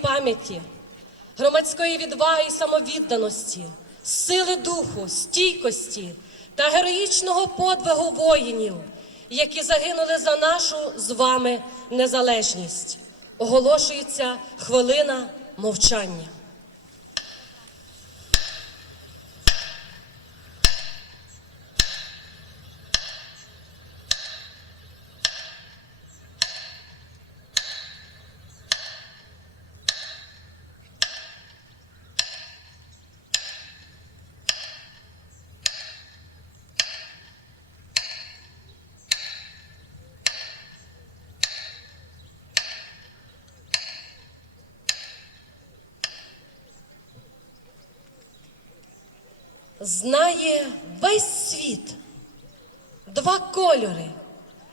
пам'яті, громадської відваги і самовідданості, сили духу, стійкості та героїчного подвигу воїнів, які загинули за нашу з вами незалежність. Оголошується хвилина мовчання. Знає весь світ. Два кольори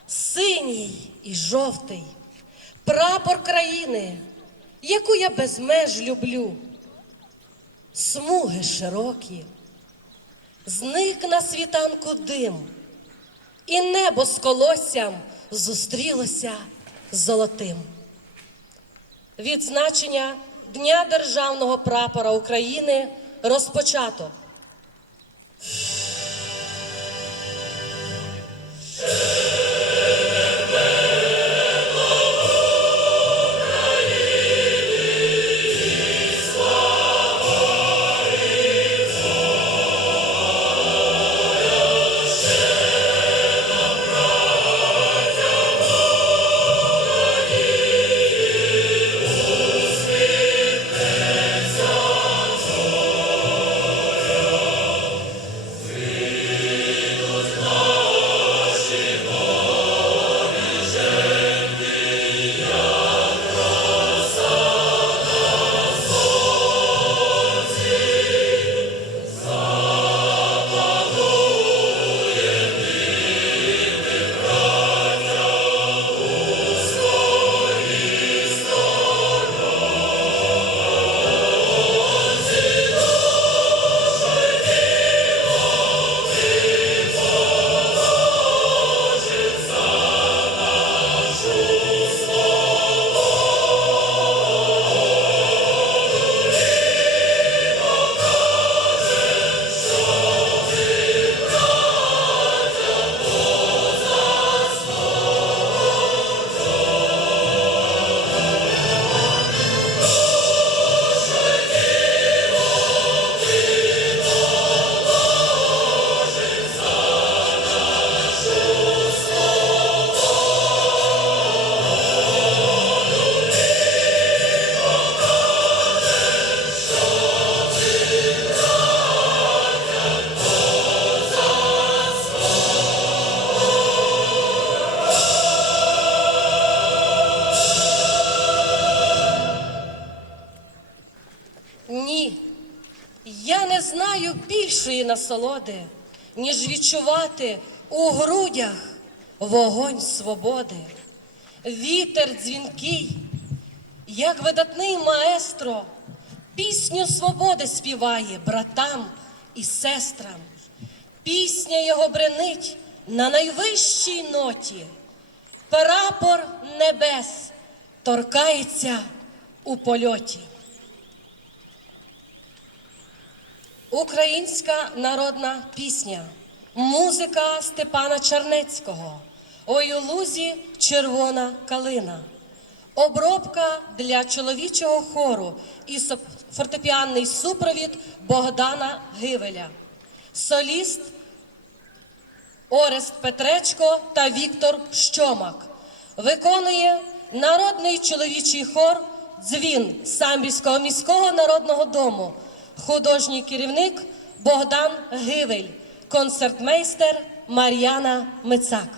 синій і жовтий, прапор країни, яку я без меж люблю, смуги широкі, зник на світанку дим, і небо з колоссям зустрілося золотим. Відзначення Дня Державного прапора України. Розпочато. Yeah. Насолоди, ніж відчувати у грудях вогонь свободи. Вітер дзвінкий, як видатний маестро, пісню свободи співає братам і сестрам. Пісня його бренить на найвищій ноті. Прапор небес торкається у польоті. Українська народна пісня, музика Степана Чернецького, Ой у лузі червона калина, обробка для чоловічого хору і фортепіанний супровід Богдана Гивеля, соліст Орест Петречко та Віктор Щомак. Виконує народний чоловічий хор Дзвін Самбірського міського народного дому, художній керівник Богдан Гивель, концертмейстер Мар'яна Мицак.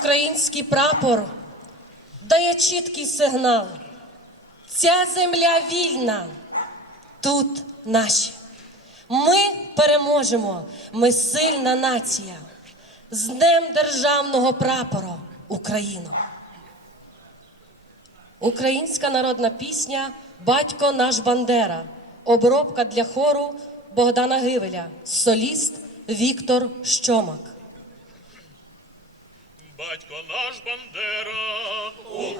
Український прапор дає чіткий сигнал. Ця земля вільна, тут наші. Ми переможемо, ми сильна нація. З Днем Державного прапора Україну. Українська народна пісня Батько наш Бандера. Обробка для хору Богдана Гивеля. Соліст Віктор Щомак. Батько наш Бандера, ой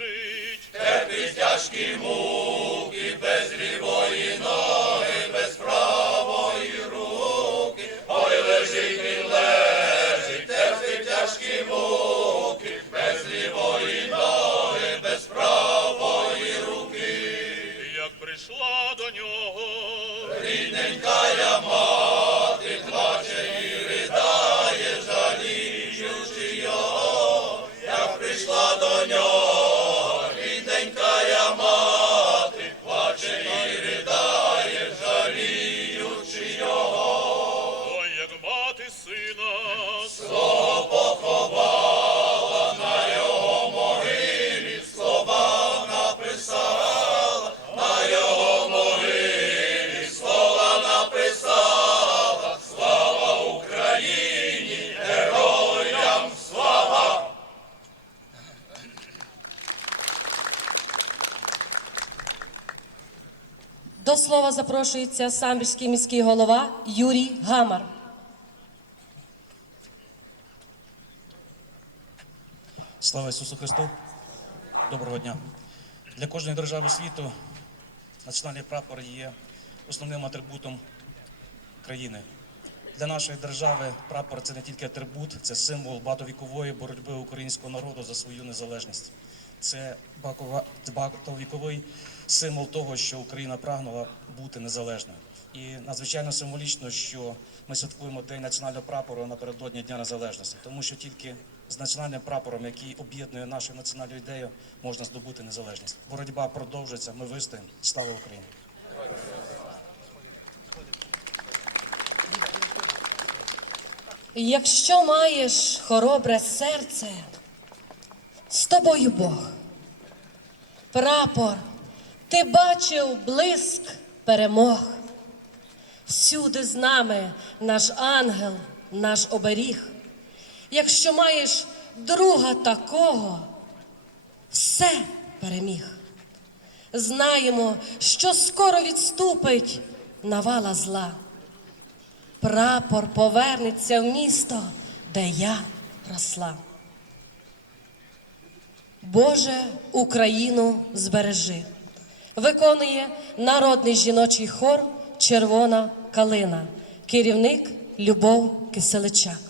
лежить, терпить тяжкі муки, без лівої ноги, без правої руки. Ой, лежить він, лежить, терпить тяжкі муки, без лівої ноги, без правої руки. Як прийшла до нього, рідненька я мати, До слова запрошується самбірський міський голова Юрій Гамар. Слава Ісусу Христу! Доброго дня! Для кожної держави світу національний прапор є основним атрибутом країни. Для нашої держави прапор це не тільки атрибут, це символ багатовікової боротьби українського народу за свою незалежність. Це багатовіковий символ того, що Україна прагнула бути незалежною. І надзвичайно символічно, що ми святкуємо День національного прапору напередодні Дня Незалежності, тому що тільки з національним прапором, який об'єднує нашу національну ідею, можна здобути незалежність. Боротьба продовжується. Ми вистоїмо. Слава Україні! Якщо маєш хоробре серце, з тобою Бог. Прапор, ти бачив блиск перемог. Всюди з нами наш ангел, наш оберіг. Якщо маєш друга такого, все переміг. Знаємо, що скоро відступить навала зла. Прапор повернеться в місто, де я росла. Боже, Україну збережи. Виконує народний жіночий хор Червона калина. Керівник Любов Киселичак.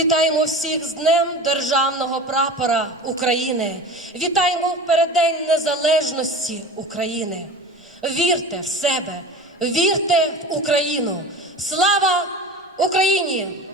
Вітаємо всіх з Днем Державного прапора України. Вітаємо в переддень незалежності України. Вірте в себе, вірте в Україну. Слава Україні!